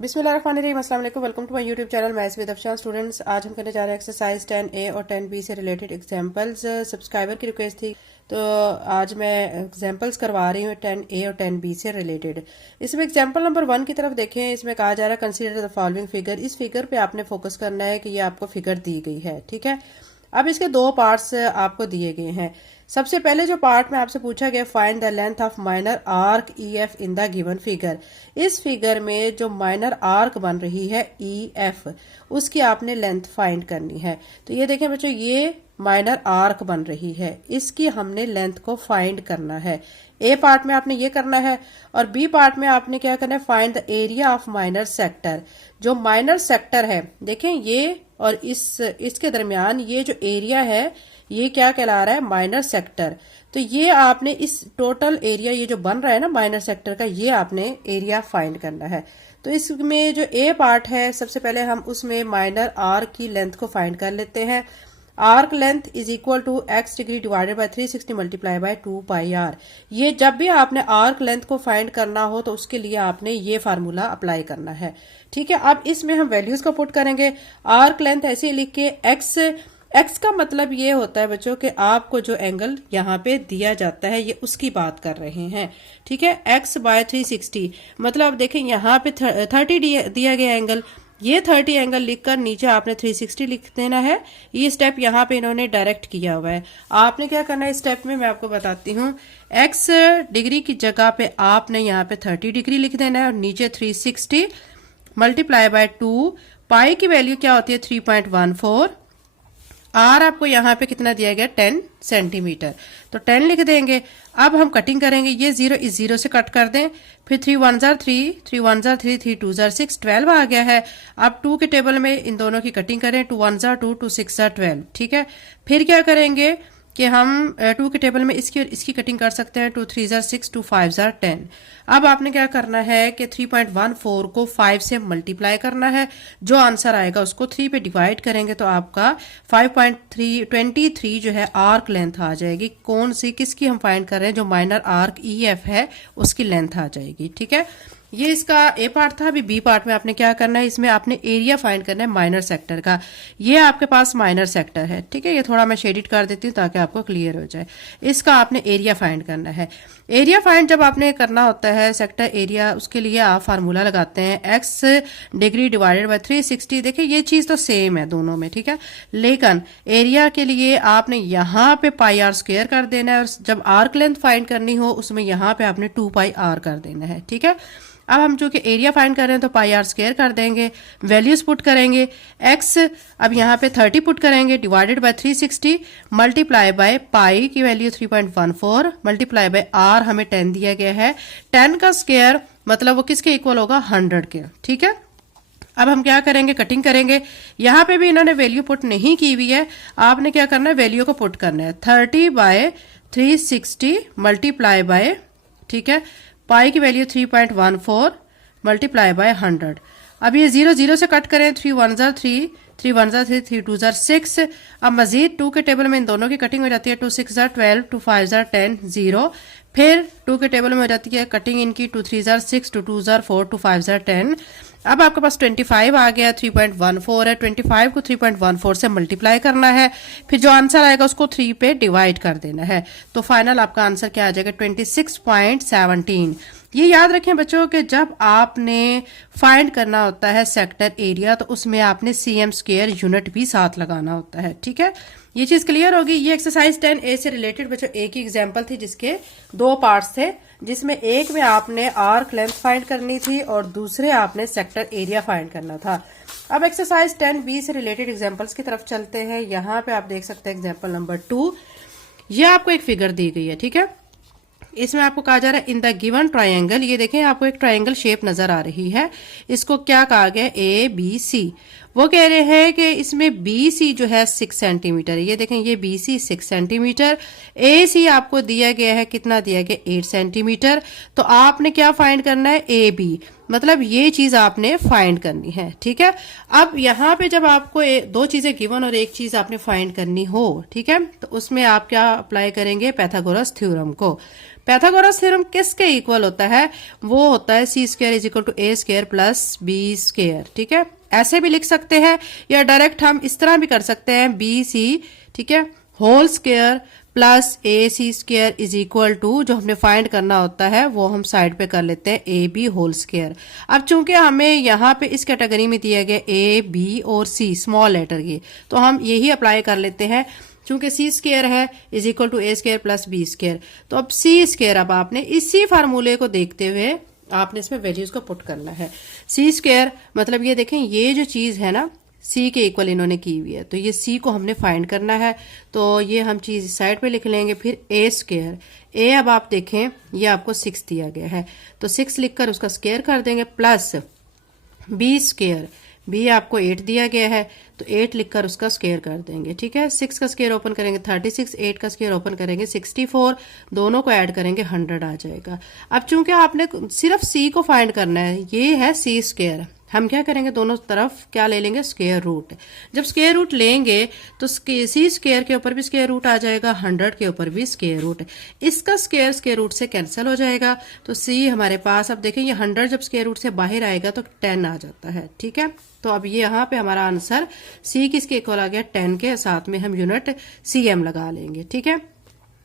बिस्मिल्लाहिर्रहमानिर्रहीम, अस्सलाम वालेकुम। Welcome to my YouTube channel maths with Afshan. Students, आज हम करने जा रहे हैं एक्सरसाइज 10A और 10B से रिलेटेड एग्जांपल्स। सब्सक्राइबर की रिक्वेस्ट थी तो आज मैं एग्जांपल्स करवा रही हूँ 10A और 10B से रिलेटेड। इसमें एग्जांपल नंबर 1 की तरफ देखें। इसमें कहा जा रहा है कंसीडर द फॉलोइंग फिगर। इस फिगर पे आपने फोकस करना है कि ये आपको फिगर दी गई है, ठीक है। अब इसके दो पार्ट्स आपको दिए गए हैं। सबसे पहले जो पार्ट में आपसे पूछा गया, find the length of minor arc E F in the given figure. इस फिगर में जो माइनर आर्क बन रही है ई एफ, उसकी आपने लेंथ फाइंड करनी है। तो ये देखें बच्चों, ये माइनर आर्क बन रही है, इसकी हमने लेंथ को फाइंड करना है। ए पार्ट में आपने ये करना है और बी पार्ट में आपने क्या करना है, find the area of minor sector. जो माइनर सेक्टर है, देखें ये और इसके दरमियान ये जो एरिया है ये क्या कहला रहा है, माइनर सेक्टर। तो ये आपने इस टोटल एरिया, ये जो बन रहा है ना माइनर सेक्टर का, ये आपने एरिया फाइंड करना है। तो इसमें जो ए पार्ट है, सबसे पहले हम उसमें माइनर आर्क की लेंथ को फाइंड कर लेते हैं। Arc length is equal to x degree divided by 360 multiply by 2 pi r. ये जब भी आपने आर्क लेंथ को फाइंड करना हो तो उसके लिए आपने ये फार्मूला अप्लाई करना है, ठीक है। अब इसमें हम वैल्यूज को पुट करेंगे। आर्क लेंथ ऐसे लिख के एक्स का मतलब ये होता है बच्चों कि आपको जो एंगल यहाँ पे दिया जाता है ये उसकी बात कर रहे हैं, ठीक है। एक्स बाय 360 मतलब देखें यहाँ पे 30 दिया गया एंगल, ये 30 एंगल लिखकर नीचे आपने 360 लिख देना है। ये स्टेप यहाँ पे इन्होंने डायरेक्ट किया हुआ है। आपने क्या करना है इस स्टेप में, मैं आपको बताती हूँ। एक्स डिग्री की जगह पे आपने यहाँ पे 30 डिग्री लिख देना है और नीचे 360 मल्टीप्लाई बाय 2। पाई की वैल्यू क्या होती है 3.14। आर आपको यहाँ पे कितना दिया गया 10 सेंटीमीटर, तो 10 लिख देंगे। अब हम कटिंग करेंगे, ये 0 इस 0 से कट कर दें। फिर 3 1 जार 3, 3 1 जार 3, 3 2 जार 6, 12 आ गया है। अब 2 के टेबल में इन दोनों की कटिंग करें। 2 1 जार 2, 2 6 जार 12, ठीक है। फिर क्या करेंगे कि हम 2 के टेबल में इसकी और इसकी कटिंग कर सकते हैं। 2 3 जार 6, 2 5 जार 10। अब आपने क्या करना है कि 3.14 को 5 से मल्टीप्लाई करना है। जो आंसर आएगा उसको 3 पे डिवाइड करेंगे तो आपका 5.323 जो है आर्क लेंथ आ जाएगी। कौन सी, किसकी हम फाइंड कर रहे हैं, जो माइनर आर्क ई एफ है उसकी लेंथ आ जाएगी, ठीक है। ये इसका ए पार्ट था। अभी बी पार्ट में आपने क्या करना है, इसमें आपने एरिया फाइंड करना है माइनर सेक्टर का। ये आपके पास माइनर सेक्टर है, ठीक है। ये थोड़ा मैं शेडिट कर देती हूँ ताकि आपको क्लियर हो जाए। इसका आपने एरिया फाइंड करना है। एरिया फाइंड जब आपने करना होता है सेक्टर एरिया, उसके लिए आप फार्मूला लगाते हैं एक्स डिग्री डिवाइडेड बाय 360। देखिए ये चीज तो सेम है दोनों में, ठीक है। लेकिन एरिया के लिए आपने यहाँ पे पाई आर स्क्वायर कर देना है और जब आर्क लेंथ फाइंड करनी हो उसमें यहाँ पे आपने 2 पाई आर कर देना है, ठीक है। अब हम जो कि एरिया फाइंड कर रहे हैं तो पाई आर स्क्वायर कर देंगे, वैल्यूज पुट करेंगे। एक्स अब यहाँ पे 30 पुट करेंगे divided by 360 multiply by pi की वैल्यू 3.14 मल्टीप्लाई बाय आर हमें 10 दिया गया है। 10 का स्क्वायर मतलब वो किसके इक्वल होगा, 100 के, ठीक है। अब हम क्या करेंगे, कटिंग करेंगे। यहाँ पे भी इन्होंने वैल्यू पुट नहीं की हुई है, आपने क्या करना है वैल्यू को पुट करना है। 30 बाय 360 मल्टीप्लाई बाय, ठीक है, पाई की वैल्यू 3.14 मल्टीप्लाई बाय 100। अब ये 0 0 से कट करें। 3 1 जार 3, 3 1 जार 3, 3 2 जार 6। अब मजीद 2 के टेबल में इन दोनों की कटिंग हो जाती है। 2 6 जार 12, 2 5 जार 10, 0। फिर 2 के टेबल में हो जाती है कटिंग इनकी। 2 3 जार 6, 2 2 जार 4, 2 5 जार 10। अब आपके पास 25 आ गया, 3.14 है। 25 को 3.14 से मल्टीप्लाई करना है। फिर जो आंसर आएगा उसको 3 पे डिवाइड कर देना है। तो फाइनल आपका आंसर क्या आ जाएगा, 26.17। ये याद रखें बच्चों कि जब आपने फाइंड करना होता है सेक्टर एरिया तो उसमें आपने सीएम स्क्वायर यूनिट भी साथ लगाना होता है, ठीक है। ये चीज क्लियर होगी। ये एक्सरसाइज 10A से रिलेटेड बच्चों एक ही एग्जांपल थी जिसके दो पार्ट्स थे, जिसमें एक में आपने आर्क लेंथ फाइंड करनी थी और दूसरे आपने सेक्टर एरिया फाइंड करना था। अब एक्सरसाइज 10B से रिलेटेड एग्जांपल्स की तरफ चलते हैं। यहाँ पे आप देख सकते हैं एग्जांपल नंबर 2। ये आपको एक फिगर दी गई है, ठीक है। इसमें आपको कहा जा रहा है इन द गिवन ट्रायंगल, ये देखें आपको एक ट्रायंगल शेप नजर आ रही है। इसको क्या कहा गया, ए बी सी। वो कह रहे हैं कि इसमें बी सी जो है 6 सेंटीमीटर है। ये देखें ये बी सी 6 सेंटीमीटर। ए सी आपको दिया गया है, कितना दिया गया 8 सेंटीमीटर। तो आपने क्या फाइंड करना है, ए बी। मतलब ये चीज आपने फाइंड करनी है, ठीक है। अब यहाँ पे जब आपको दो चीजें गिवन और एक चीज आपने फाइंड करनी हो, ठीक है, तो उसमें आप क्या अप्लाई करेंगे, पाइथागोरस थ्योरम को। पाइथागोरस थ्योरम किसके इक्वल होता है, वो होता है c square is equal to a square plus b square, ठीक है। ऐसे भी लिख सकते हैं या डायरेक्ट हम इस तरह भी कर सकते हैं, बी सी, ठीक है, whole square plus a c square is equal to, जो हमने फाइंड करना होता है वो हम साइड पे कर लेते हैं, ए बी होल स्क्वायर। अब चूंकि हमें यहाँ पे इस कैटेगरी में दिया गया ए बी और सी स्मॉल लेटर की, तो हम यही अप्लाई कर लेते हैं। चूंकि सी स्क्वायर है is equal to a square plus b square, तो अब सी स्क्वायर, अब आपने इसी फार्मूले को देखते हुए आपने इसमें वैल्यूज को पुट करना है। सी स्क्वायर मतलब ये देखें, ये जो चीज है ना सी के इक्वल इन्होंने की हुई है, तो ये सी को हमने फाइंड करना है, तो ये हम चीज साइड पे लिख लेंगे। फिर ए स्क्वायर, ए अब आप देखें ये आपको 6 दिया गया है, तो 6 लिखकर उसका स्क्वायर कर देंगे, प्लस बी स्क्वायर, बी आपको 8 दिया गया है, तो 8 लिखकर उसका स्क्वायर कर देंगे, ठीक है। 6 का स्क्वायर ओपन करेंगे 36, 8 का स्क्वायर ओपन करेंगे 64, दोनों को ऐड करेंगे 100 आ जाएगा। अब चूंकि आपने सिर्फ सी को फाइंड करना है, ये है सी स्क्वायर, हम क्या करेंगे, दोनों तरफ क्या ले लेंगे, स्क्वायर रूट। जब स्क्वायर रूट लेंगे तो सी स्क्वायर के ऊपर भी स्क्वायर रूट आ जाएगा, 100 के ऊपर भी स्क्वायर रूट, इसका स्क्वायर स्क्वायर रूट से कैंसिल हो जाएगा, तो सी हमारे पास, अब देखें ये 100 जब स्क्वायर रूट से बाहर आएगा तो 10 आ जाता है, ठीक है। तो अब ये यहाँ पे हमारा आंसर सी किसके इक्वल आ गया, 10 के, साथ में हम यूनिट CM लगा लेंगे, ठीक है।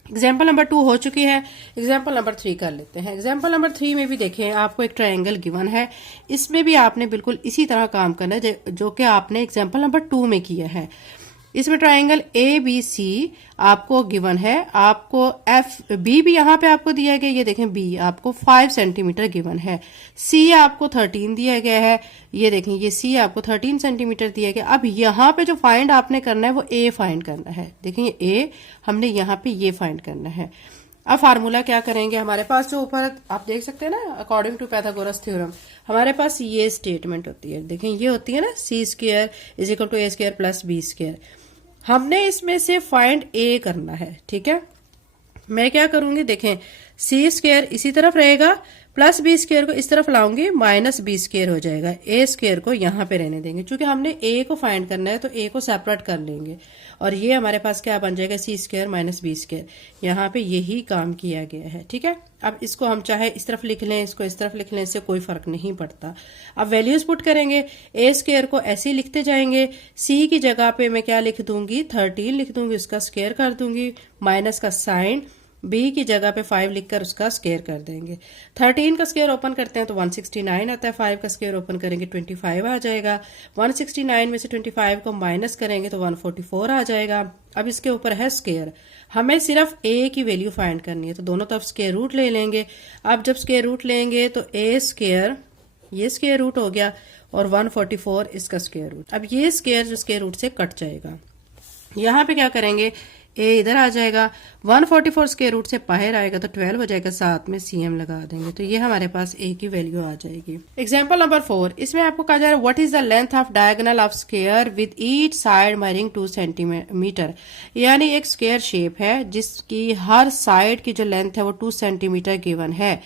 एग्जाम्पल नंबर 2 हो चुकी है, एग्जाम्पल नंबर 3 कर लेते हैं। एग्जाम्पल नंबर 3 में भी देखें, आपको एक ट्रायंगल गिवन है, इसमें भी आपने बिल्कुल इसी तरह काम करना है जो कि आपने एग्जाम्पल नंबर 2 में किया है। इसमें ट्रायंगल ए बी सी आपको गिवन है, आपको एफ बी भी यहाँ पे आपको दिया गया, ये देखें बी आपको 5 सेंटीमीटर गिवन है, सी आपको 13 दिया गया है, ये देखें ये सी आपको 13 सेंटीमीटर दिया गया। अब यहाँ पे जो फाइंड आपने करना है वो ए फाइंड करना है, देखें ये ए हमने यहाँ पे ये फाइंड करना है। अब फार्मूला क्या करेंगे, हमारे पास जो ऊपर आप देख सकते हैं ना, अकॉर्डिंग टू पाइथागोरस थ्योरम हमारे पास ये स्टेटमेंट होती है, देखें ये होती है ना, c square is equal to a square plus b square. हमने इसमें से फाइंड ए करना है, ठीक है। मैं क्या करूंगी, देखें सी स्क्वायर इसी तरफ रहेगा, प्लस बी स्क्वायर को इस तरफ लाऊंगी, माइनस बी स्क्वायर हो जाएगा, ए स्क्वायर को यहाँ पे रहने देंगे, क्योंकि हमने ए को फाइंड करना है तो ए को सेपरेट कर लेंगे, और ये हमारे पास क्या बन जाएगा, सी स्क्वायर माइनस बी स्क्वायर। यहाँ पे यही काम किया गया है, ठीक है। अब इसको हम चाहे इस तरफ लिख लें, इसको इस तरफ लिख लें, इससे कोई फर्क नहीं पड़ता। अब वैल्यूज पुट करेंगे, ए स्क्वायर को ऐसे ही लिखते जाएंगे, सी की जगह पे मैं क्या लिख दूंगी, 13 लिख दूंगी, उसका स्क्वायर कर दूंगी, माइनस का साइन, बी की जगह पे 5 लिखकर उसका स्क्वायर कर देंगे। 13 का स्क्वायर ओपन करते हैं तो 169 आता है, 5 का स्क्वायर ओपन करेंगे 25 आ जाएगा, 169 में से 25 को माइनस करेंगे तो 144 आ जाएगा। अब इसके ऊपर है स्क्वायर, हमें सिर्फ ए की वैल्यू फाइंड करनी है, तो दोनों तरफ स्क्वायर रूट ले लेंगे। अब जब स्क्वायर रूट लेंगे तो ए स्क्वायर, ये स्क्वायर रूट हो गया, और 144 इसका स्क्वायर रूट। अब ये स्क्वायर जो स्क्वायर रूट से कट जाएगा, यहाँ पे क्या करेंगे, ए इधर आ जाएगा, 144 स्क्वायर रूट से बाहर आएगा तो 12 हो जाएगा, साथ में CM लगा देंगे, तो ये हमारे पास ए की वैल्यू आ जाएगी। एग्जाम्पल नंबर 4, इसमें आपको कहा जा रहा है what is the length of diagonal of square with each side measuring 2 centimetre. यानी एक स्क्वायर शेप है जिसकी हर साइड की जो लेंथ है वो 2 सेंटीमीटर गिवन है।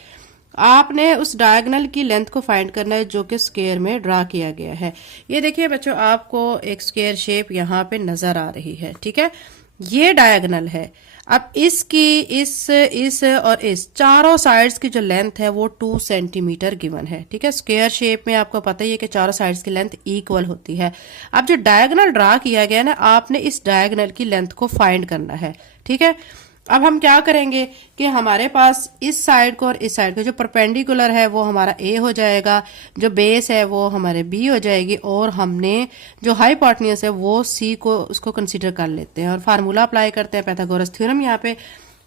आपने उस डायगोनल की लेंथ को फाइंड करना है जो कि स्क्वायर में ड्रा किया गया है। ये देखिए बच्चों, आपको एक स्क्वायर शेप यहाँ पे नजर आ रही है, ठीक है, ये डायगोनल है। अब इसकी इस और इस चारों साइड्स की जो लेंथ है वो 2 सेंटीमीटर गिवन है, ठीक है। स्क्वायर शेप में आपको पता ही है कि चारों साइड्स की लेंथ इक्वल होती है। अब जो डायगोनल ड्रा किया गया ना, आपने इस डायगोनल की लेंथ को फाइंड करना है, ठीक है। अब हम क्या करेंगे कि हमारे पास इस साइड को और इस साइड को, जो परपेंडिकुलर है वो हमारा ए हो जाएगा, जो बेस है वो हमारे बी हो जाएगी, और हमने जो हाइपोटेन्यूज है वो सी को उसको कंसीडर कर लेते हैं और फार्मूला अप्लाई करते हैं पाइथागोरस थ्योरम। यहाँ पे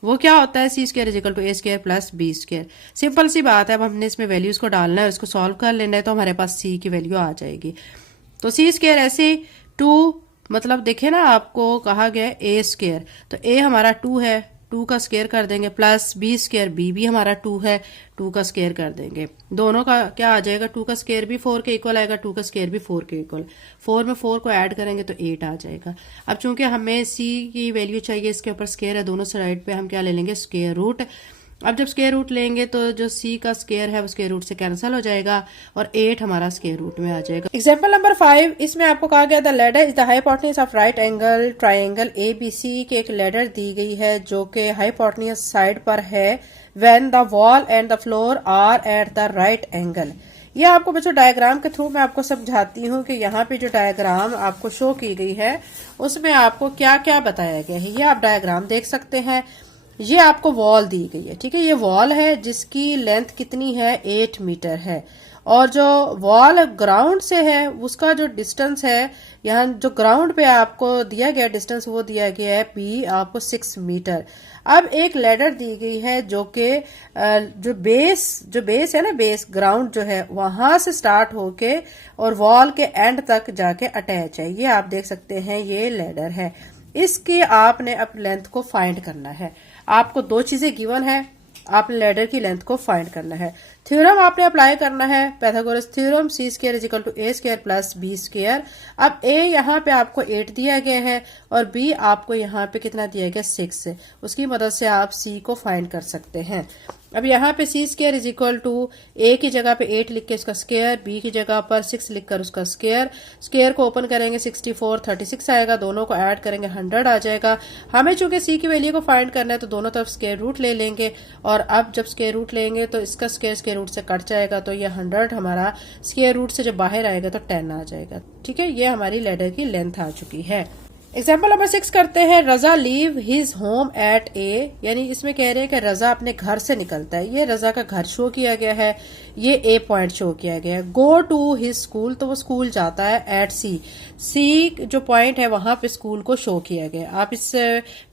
वो क्या होता है, c square is equal to a square plus b square. Simple सी बात है, अब हमने इसमें वैल्यूज को डालना है, उसको सॉल्व कर लेना है, तो हमारे पास सी की वैल्यू आ जाएगी। तो सी स्क्वायर ऐसे 2, मतलब देखे ना आपको कहा गया ए स्क्वायर, तो ए हमारा 2 है, 2 का स्क्वायर कर देंगे, प्लस बी स्क्वायर, बी भी हमारा 2 है, 2 का स्क्वायर कर देंगे, दोनों का क्या आ जाएगा, 2 का स्क्वायर भी 4 के इक्वल आएगा, 2 का स्क्वायर भी 4 के इक्वल, 4 में 4 को ऐड करेंगे तो 8 आ जाएगा। अब चूंकि हमें सी की वैल्यू चाहिए, इसके ऊपर स्क्वायर है, दोनों साइड पे हम क्या ले लेंगे, स्क्वायर रूट। अब जब स्क्वायर रूट लेंगे तो जो c का स्क्वायर है वो स्क्वायर रूट से कैंसिल हो जाएगा और 8 हमारा स्क्वायर रूट में आ जाएगा। एग्जांपल नंबर 5, इसमें आपको कहा गया the ladder is the hypotenuse of right angle triangle ABC की एक लेडर दी गई है जो कि हाइपोटेन्यूज साइड पर है when the wall and the floor are at the right angle. ये आपको बच्चों डायग्राम के थ्रू मैं आपको समझाती हूँ कि यहाँ पे जो डायग्राम आपको शो की गई है उसमें आपको क्या क्या बताया गया है। ये आप डायग्राम देख सकते हैं। ये आपको वॉल दी गई है, ठीक है। ये वॉल है जिसकी लेंथ कितनी है, 8 मीटर है। और जो वॉल ग्राउंड से है उसका जो डिस्टेंस है, यहाँ जो ग्राउंड पे आपको दिया गया डिस्टेंस वो दिया गया है b आपको 6 मीटर। अब एक लेडर दी गई है जो कि जो बेस है ना, बेस ग्राउंड जो है वहां से स्टार्ट होके और वॉल के एंड तक जाके अटैच है। ये आप देख सकते हैं, ये लेडर है। इसकी आपने अपनी लेंथ को फाइंड करना है। आपको दो चीजें गिवन है, आपने लेडर की लेंथ को फाइंड करना है। थ्योरम आपने अप्लाई करना है, Pythagoras theorem c square is equal to a square plus b square. अब a यहाँ पे आपको 8 दिया गया है और b आपको यहाँ पे कितना दिया गया, 6। उसकी मदद से आप c को फाइंड कर सकते हैं। अब यहाँ पे c square is equal to a की जगह पे 8 लिख के उसका स्क्वायर, b की जगह पर 6 लिखकर उसका स्क्वायर। स्क्वायर को ओपन करेंगे 64 36 आएगा, दोनों को ऐड करेंगे 100 आ जाएगा। हमें चूंकि c की वैल्यू को फाइंड करना है तो दोनों तरफ स्क्वायर रूट ले लेंगे और अब जब स्क्वायर रूट लेंगे तो इसका स्क्वायर रूट से कट जाएगा तो ये 100 हमारा स्क्वायर रूट से जब बाहर आएगा तो 10 आ जाएगा, ठीक है। ये हमारी लेडर की लेंथ आ चुकी है। एग्जाम्पल नंबर 6 करते हैं। रजा लीव हिज होम एट ए, यानी इसमें कह रहे हैं कि रजा अपने घर से निकलता है। ये रजा का घर शो किया गया है, ये ए पॉइंट शो किया गया है। गो टू हिज स्कूल, तो वो स्कूल जाता है एट सी जो पॉइंट है वहां पे स्कूल को शो किया गया। आप इस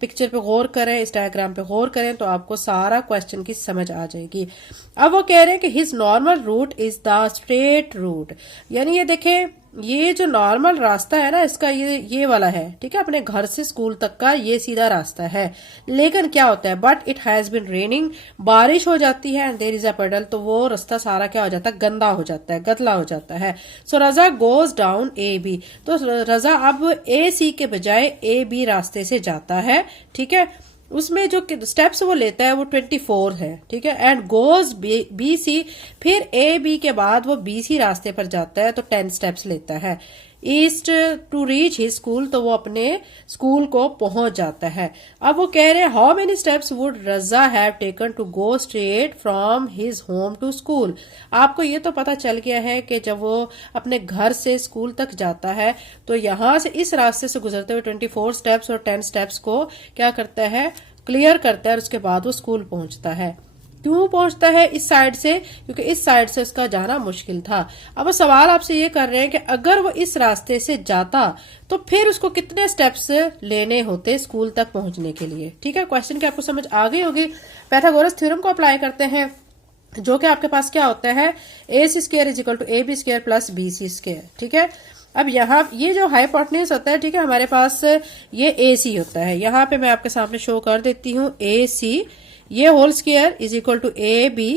पिक्चर पे गौर करें, इस डायग्राम पे गौर करें तो आपको सारा क्वेश्चन की समझ आ जाएगी। अब वो कह रहे हैं कि his normal route is the straight route, यानी ये देखें ये जो नॉर्मल रास्ता है ना इसका ये वाला है, ठीक है। अपने घर से स्कूल तक का ये सीधा रास्ता है। लेकिन क्या होता है, but it has been raining, बारिश हो जाती है एंड देयर इज अ पडल, तो वो रास्ता सारा क्या हो जाता है, गंदा हो जाता है, गदला हो जाता है। सो रजा गोज डाउन ए बी, तो रजा अब ए सी के बजाय ए बी रास्ते से जाता है, ठीक है। उसमें जो स्टेप्स वो लेता है वो 24 है, ठीक है। एंड गोज बी सी, फिर ए बी के बाद वो बी सी रास्ते पर जाता है तो 10 स्टेप्स लेता है। East to reach his school, तो वो अपने स्कूल को पहुंच जाता है। अब वो कह रहे हैं how many steps would Raza have taken to go straight from his home to school. आपको ये तो पता चल गया है कि जब वो अपने घर से स्कूल तक जाता है तो यहां से इस रास्ते से गुजरते हुए 24 स्टेप्स और 10 स्टेप्स को क्या करता है, क्लियर करता है और उसके बाद वो स्कूल पहुंचता है। क्यों पहुंचता है इस साइड से, क्योंकि इस साइड से उसका जाना मुश्किल था। अब वो सवाल आपसे ये कर रहे हैं कि अगर वो इस रास्ते से जाता तो फिर उसको कितने स्टेप्स लेने होते स्कूल तक पहुंचने के लिए, ठीक है। क्वेश्चन की आपको समझ आ गई होगी। पाइथागोरस थ्योरम को अप्लाई करते हैं, जो कि आपके पास क्या होता है, a c square is equal to a b square plus b c square, ठीक है। अब यहाँ ये जो हाइपोटेन्यूज होता है, ठीक है, हमारे पास ये ए सी होता है। यहाँ पे मैं आपके सामने शो कर देती हूँ, ए सी ये whole square is equal to a b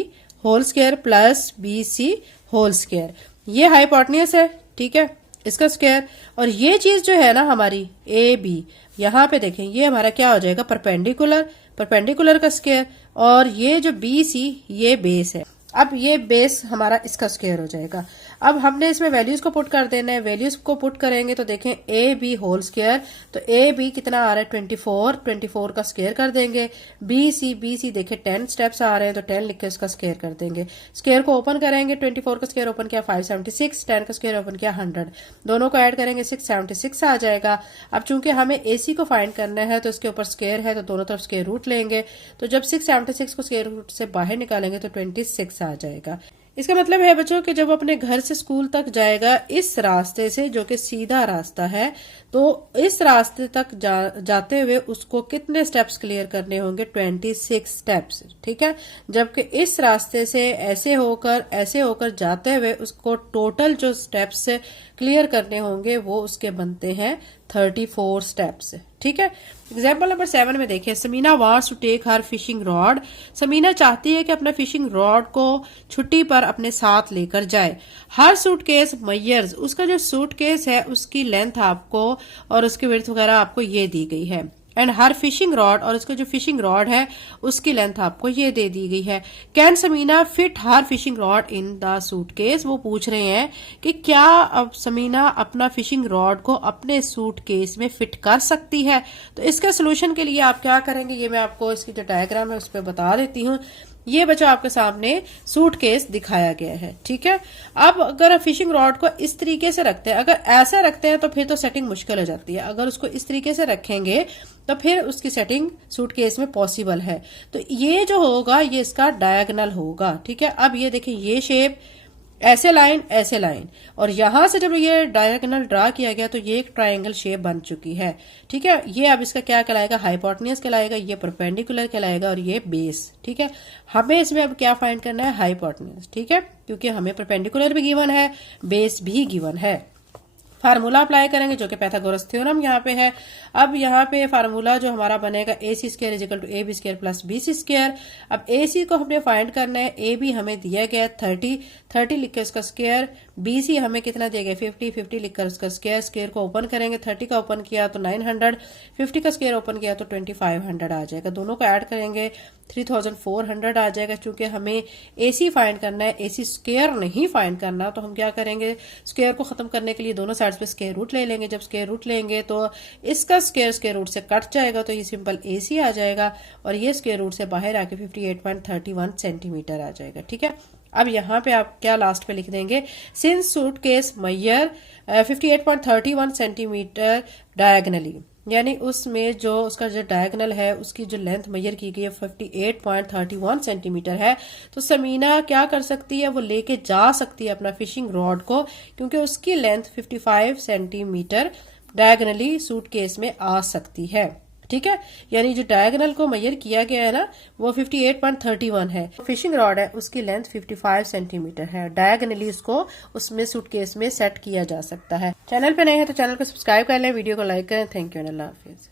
whole square plus b c whole square, ये हाइपोटेन्यूज है, ठीक है, इसका स्क्वायर। और ये चीज जो है ना हमारी ए बी, यहाँ पे देखें ये हमारा क्या हो जाएगा, परपेंडिकुलर का स्क्वायर। और ये जो बी सी ये बेस है, अब ये बेस हमारा इसका स्क्वायर हो जाएगा। अब हमने इसमें वैल्यूज को पुट कर देना है। वैल्यूज को पुट करेंगे तो देखें ए बी होल स्क्वायर, तो ए बी कितना आ रहा है 24 का स्क्वायर कर देंगे। बी सी देखें 10 स्टेप्स आ रहे हैं तो 10 लिख के उसका स्क्वायर कर देंगे। स्क्वायर को ओपन करेंगे, 24 का स्क्वायर ओपन किया 576, 10 का स्क्वायर ओपन किया 100, दोनों को ऐड करेंगे 676 आ जाएगा। अब चूंकि हमें ए सी को फाइंड करना है तो इसके ऊपर स्क्वायर है तो दोनों तरफ स्क्वायर रूट लेंगे, तो जब 676 को स्क्वायर रूट से बाहर निकालेंगे तो 26 आ जाएगा। इसका मतलब है बच्चों कि जब अपने घर से स्कूल तक जाएगा इस रास्ते से, जो कि सीधा रास्ता है, तो इस रास्ते तक जाते हुए उसको कितने स्टेप्स क्लियर करने होंगे, 26 स्टेप्स, ठीक है। जबकि इस रास्ते से ऐसे होकर जाते हुए उसको टोटल जो स्टेप्स क्लियर करने होंगे वो उसके बनते हैं 34 स्टेप्स, ठीक है। एग्जाम्पल नंबर 7 में देखिए, Sameena wants to take her fishing rod. Sameena चाहती है कि अपना फिशिंग रॉड को छुट्टी पर अपने साथ लेकर जाए। हर सूटकेस मयर्स, उसका जो सूटकेस है उसकी लेंथ आपको और उसकी विड्थ वगैरह आपको ये दी गई है। एंड हर फिशिंग रॉड, और इसका जो फिशिंग रॉड है उसकी लेंथ आपको ये दे दी गई है। Can Sameena fit her fishing rod in the suitcase, वो पूछ रहे हैं कि क्या अब समीना अपना फिशिंग रॉड को अपने सूटकेस में फिट कर सकती है। तो इसके सोल्यूशन के लिए आप क्या करेंगे, ये मैं आपको इसकी जो डायग्राम है उस पर बता देती हूँ। ये बच्चा आपके सामने सूटकेस दिखाया गया है, ठीक है। अब अगर फिशिंग रॉड को इस तरीके से रखते हैं, अगर ऐसे रखते हैं तो फिर तो सेटिंग मुश्किल हो जाती है। अगर उसको इस तरीके से रखेंगे तो फिर उसकी सेटिंग सूटकेस में पॉसिबल है। तो ये जो होगा ये इसका डायगोनल होगा, ठीक है। अब ये देखिए, ये शेप ऐसे लाइन, और यहां से जब ये डायगोनल ड्रा किया गया तो ये एक ट्रायंगल शेप बन चुकी है, ठीक है। ये अब इसका क्या कहलाएगा, हाइपोटेन्यूज कहलाएगा, ये परपेंडिकुलर कहलाएगा, और ये बेस, ठीक है। हमें इसमें अब क्या फाइंड करना है, हाइपोटेन्यूज, ठीक है, क्योंकि हमें परपेंडिकुलर भी गिवन है, बेस भी गिवन है। फार्मूला अप्लाई करेंगे जो कि पाइथागोरस थ्योरम यहाँ पे है। अब यहाँ पे फार्मूला जो हमारा बनेगा AC square is equal to AB square plus BC square. अब AC को हमने फाइंड करना है, AB हमें दिया गया 30 लिखकर उसका स्क्वायर, BC हमें कितना दिया गया 50 लिखकर उसका स्क्वायर। स्क्वायर को ओपन करेंगे, 30 का ओपन किया तो 900, 50 का स्क्वायर ओपन किया तो 2500 आ जाएगा। दोनों को ऐड करेंगे 3400 आ जाएगा। चूंकि हमें AC फाइंड करना है, AC स्क्वायर नहीं फाइंड करना, तो हम क्या करेंगे, स्क्वायर को खत्म करने के लिए दोनों साइड्स पे स्क्वायर रूट ले लेंगे। जब स्क्वायर रूट लेंगे तो इसका स्क्वायर रूट से कट जाएगा, तो ये सिंपल AC आ जाएगा, और ये स्क्वायर रूट से बाहर आके 58.31 सेंटीमीटर आ जाएगा, ठीक है। अब यहाँ पे आप क्या लास्ट पे लिख देंगे, since suitcase measure 58.31 centimetre diagonally, यानी उसमें जो उसका जो डायगोनल है उसकी जो लेंथ मेजर की गई है 58.31 सेंटीमीटर है, तो समीना क्या कर सकती है, वो लेके जा सकती है अपना फिशिंग रॉड को, क्योंकि उसकी लेंथ 55 सेंटीमीटर डायगोनली सूटकेस में आ सकती है, ठीक है। यानी जो डायगोनल को मेजर किया गया है ना वो 58.31 है। फिशिंग रॉड है उसकी लेंथ 55 सेंटीमीटर है, डायगोनली उसको उसमें सूटकेस में सेट किया जा सकता है। चैनल पे नए हैं तो चैनल को सब्सक्राइब कर लें, वीडियो को लाइक करें। Thank you, Allah Hafiz.